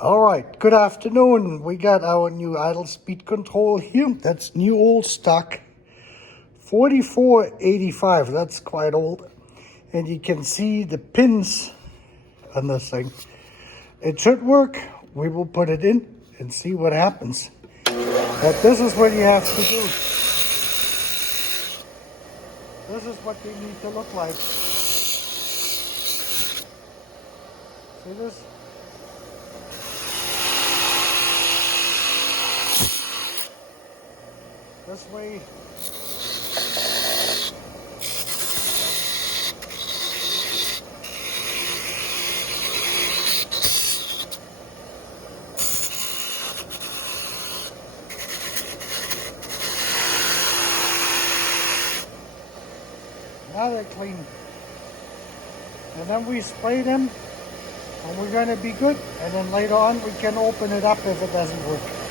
All right, good afternoon. We got our new idle speed control here. That's new old stock 4485. That's quite old. And you can see the pins on this thing. It should work. We will put it in and see what happens. But this is what you have to do. This is what they need to look like. See this? This way. Now they're clean. And then we spray them and we're going to be good. And then later on we can open it up if it doesn't work.